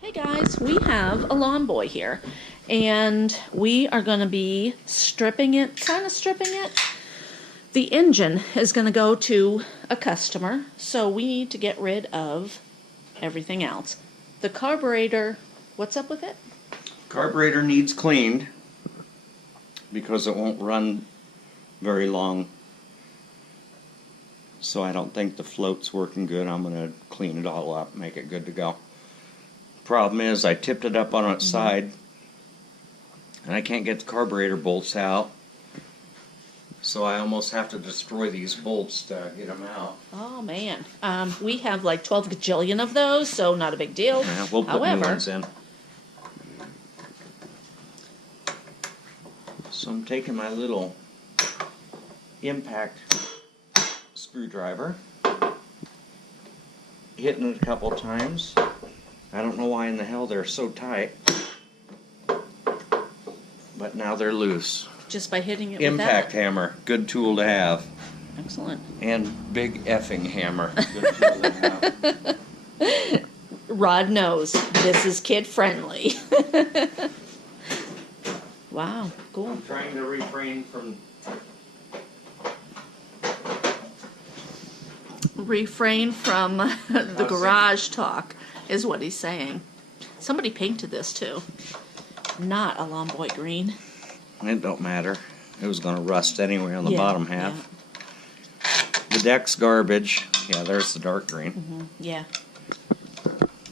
Hey guys, we have a lawn boy here, and we are going to be stripping it. The engine is going to go to a customer, so we need to get rid of everything else. The carburetor, what's up with it? Carburetor needs cleaned because it won't run very long. So I don't think the float's working good. I'm going to clean it all up, make it good to go. Problem is, I tipped it up on its side, and I can't get the carburetor bolts out. So I almost have to destroy these bolts to get them out. Oh man, we have like 12 gajillion of those, so not a big deal. Yeah, we'll put new ones in. So I'm taking my little impact screwdriver, hitting it a couple times. I don't know why in the hell they're so tight, but now they're loose. Just by hitting it Impact with that? hammer, good tool to have. Excellent. And big effing hammer, good tool to have. Rod knows this is kid friendly. Wow, cool. I'm trying to refrain from the garage talk is what he's saying. Somebody painted this too. Not a lawn boy green. It don't matter. It was going to rust anyway on the Yeah, bottom half. Yeah. The deck's garbage. Yeah, there's the dark green. Yeah.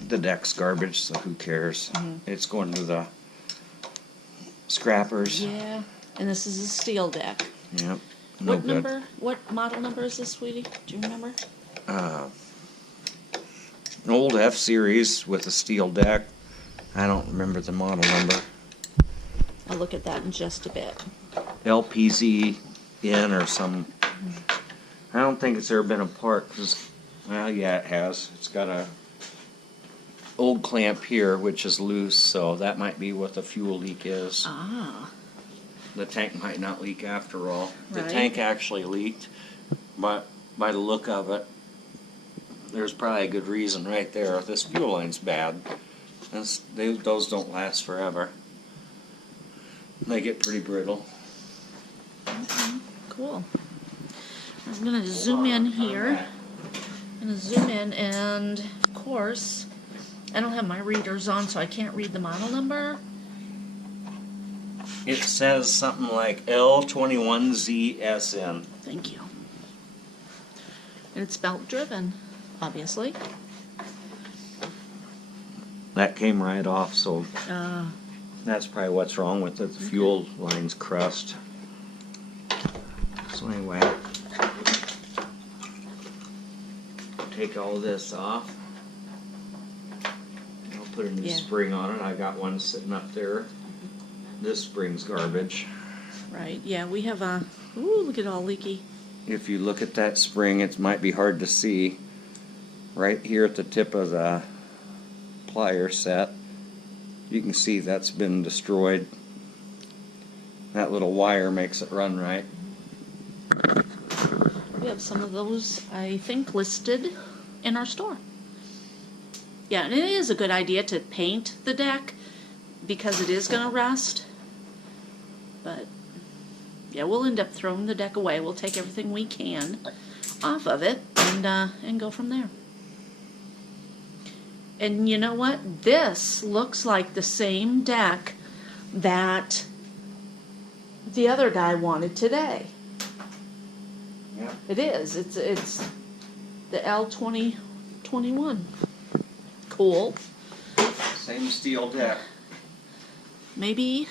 The deck's garbage, so who cares? It's going to the scrappers. Yeah. And this is a steel deck. Yep. No What good. number? What model number is this, sweetie? Do you remember? An old F-Series with a steel deck. I don't remember the model number. I'll look at that in just a bit. LPZ in or some. I don't think it's ever been apart because, well, yeah, it has. It's got a old clamp here which is loose, so that might be what the fuel leak is. Ah. The tank might not leak after all. The Right. tank actually leaked, but by the look of it, there's probably a good reason right there. This fuel line's bad. Those don't last forever. They get pretty brittle. Cool. I'm going to zoom in here. I'm going to zoom in, and of course, I don't have my readers on, so I can't read the model number. It says something like L21ZSN. Thank you. And it's belt driven, obviously. That came right off, so that's probably what's wrong with it. The fuel line's crust. So anyway, take all this off. I'll put a new spring on it. I got one sitting up there. This spring's garbage. Right, yeah, we have a... Ooh, look at all leaky. If you look at that spring, it might be hard to see. Right here at the tip of the plier set, you can see that's been destroyed. That little wire makes it run right. We have some of those, I think, listed in our store. Yeah, and it is a good idea to paint the deck because it is going to rust. But, yeah, we'll end up throwing the deck away. We'll take everything we can off of it and go from there. And you know what? This looks like the same deck that the other guy wanted today. Yeah. It is. It's the L2021. Cool. Same steel deck. Maybe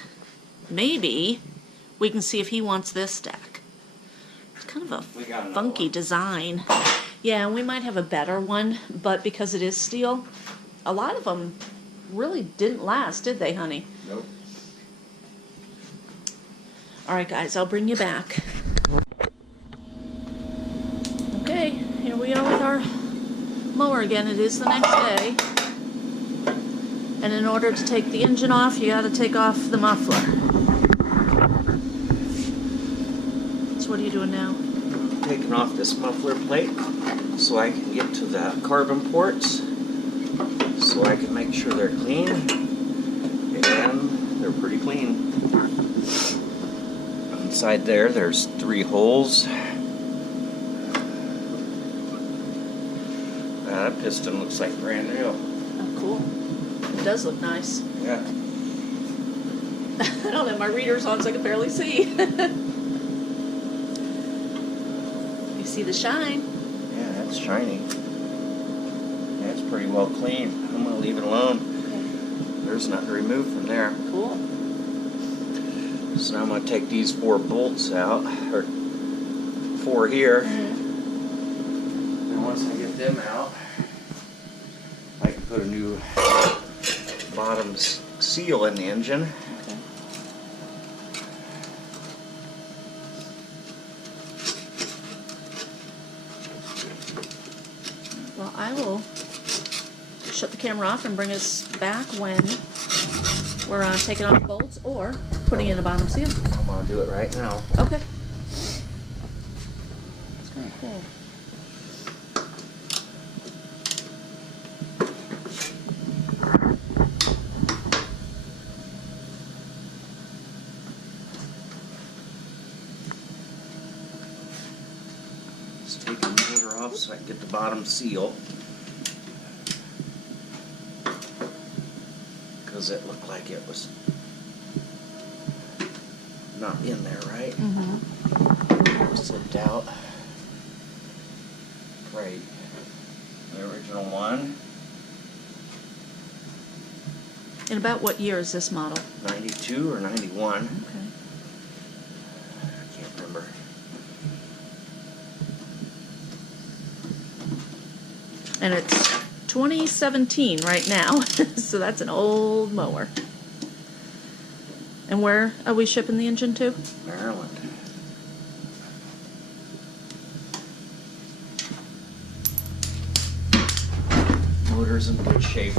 we can see if he wants this deck. It's kind of a funky design. Yeah, we might have a better one, but because it is steel, a lot of them really didn't last, did they, honey? Nope. All right, guys, I'll bring you back. Okay, here we are with our mower again. It is the next day. And in order to take the engine off, you got to take off the muffler. So what are you doing now? Taking off this muffler plate so I can get to the carbon ports. so I can make sure they're clean, and they're pretty clean. Inside there's 3 holes. That piston looks like brand new. Oh, cool. It does look nice. Yeah. I don't have my readers on so I can barely see. You see the shine? Yeah, that's shiny. That's pretty well clean. I'm going to leave it alone. Okay. There's nothing to remove from there. Cool. So now I'm going to take these 4 bolts out, or 4 here. And once I get them out, I can put a new bottom seal in the engine. Okay. Well, I will shut the camera off and bring us back when we're taking off the bolts or putting in a bottom seal. I'm going to do it right now. Okay. That's kind of cool. Just take the motor off so I can get the bottom seal. Because it looked like it was not in there, right? Mm-hmm. Slipped out. Right. The original one. And about what year is this model? 92 or 91. Okay. I can't remember. And it's 2017 right now, so that's an old mower. And where are we shipping the engine to? Maryland. Motor's in good shape.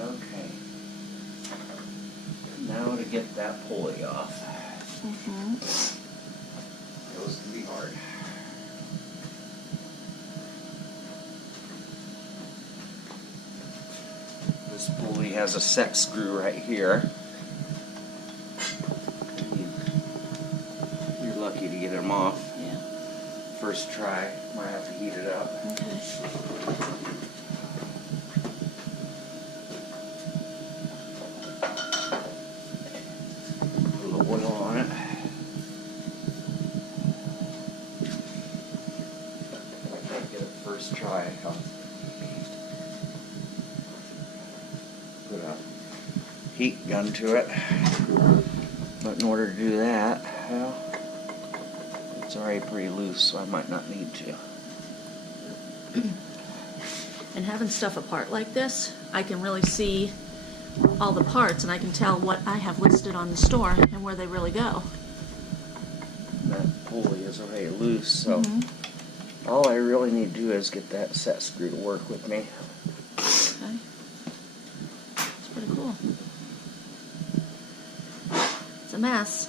Okay. Now to get that pulley off. Mm-hmm. It was gonna be hard. This pulley has a set screw right here. You're lucky to get them off. Yeah. First try, might have to heat it up. Okay. Put a little oil on it. I can't get it first try. I'll put a heat gun to it. But in order to do that, well, it's already pretty loose, so I might not need to. And having stuff apart like this, I can really see all the parts and I can tell what I have listed on the store and where they really go. That pulley is already loose, so Mhm. all I really need to do is get that set screw to work with me. Okay. It's pretty cool. It's a mess.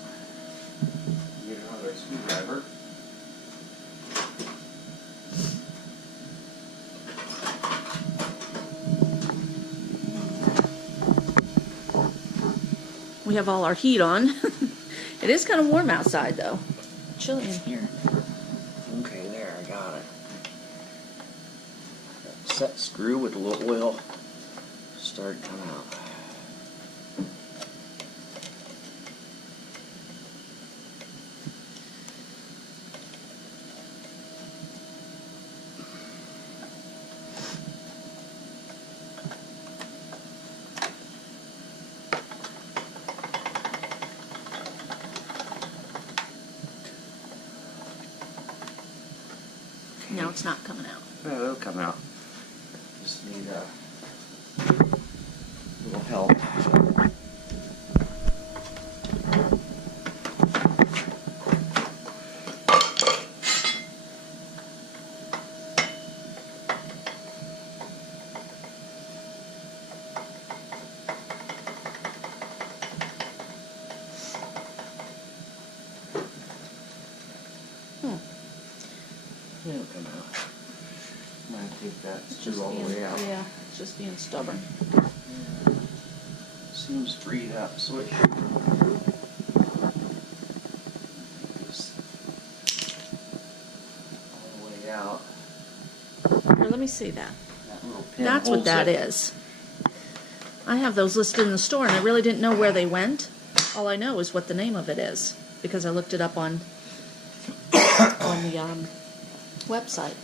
Get another screwdriver. We have all our heat on. It is kind of warm outside though. Chilly in here. Okay, there, I got it. That set screw with a little oil started coming out. No, it's not coming out. Yeah, it'll come out. Just need a little help. I think that's It's just all the being, way out. yeah, it's just being stubborn. Seems freed up, so it just all the way out. Here, let me see that. That little pin That's what holds that it. is. I have those listed in the store, and I really didn't know where they went. All I know is what the name of it is, because I looked it up on the website.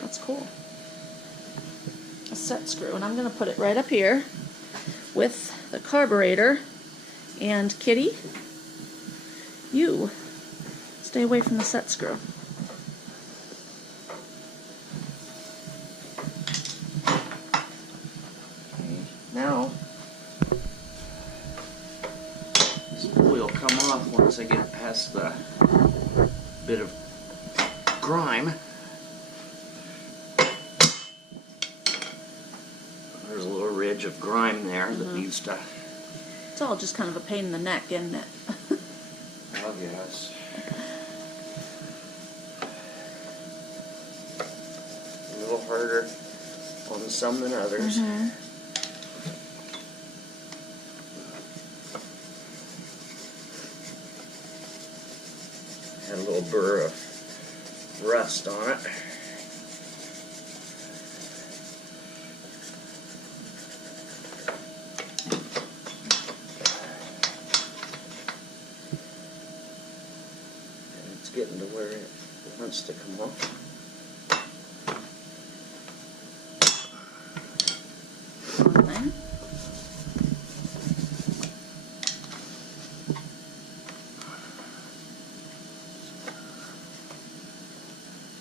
That's cool. A set screw, and I'm going to put it right up here with the carburetor. And Kitty, you stay away from the set screw. Okay, now this boy will come off once I get past the bit of grime. There's a little ridge of grime there that needs to. It's all just kind of a pain in the neck, isn't it? Oh yes. A little harder on some than others. Had a little burr of rust on it. And it's getting to where it wants to come off. Fine.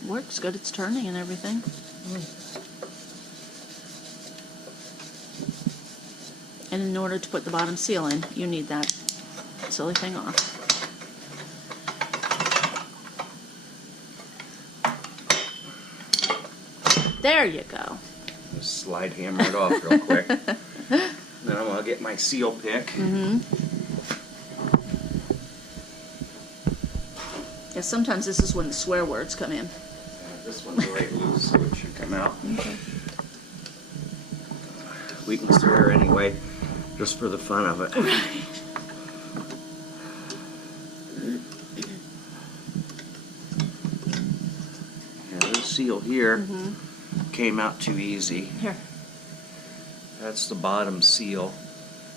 Works good, it's turning and everything. And in order to put the bottom seal in, you need that silly thing off. There you go. Just slide hammer it off real quick. Then I'm going to get my seal pick. Yeah, sometimes this is when the swear words come in. This one's right loose, so it should come out. Okay. We can swear anyway, just for the fun of it. Yeah, this seal here came out too easy. Here. That's the bottom seal.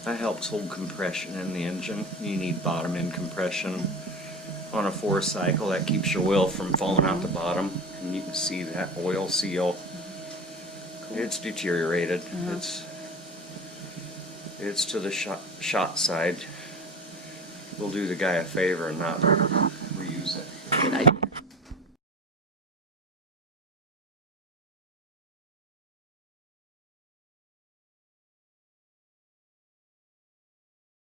That helps hold compression in the engine. You need bottom end compression on a 4-cycle. That keeps your oil from falling out the bottom. And you can see that oil seal. It's deteriorated. It's to the shot side. We'll do the guy a favor and not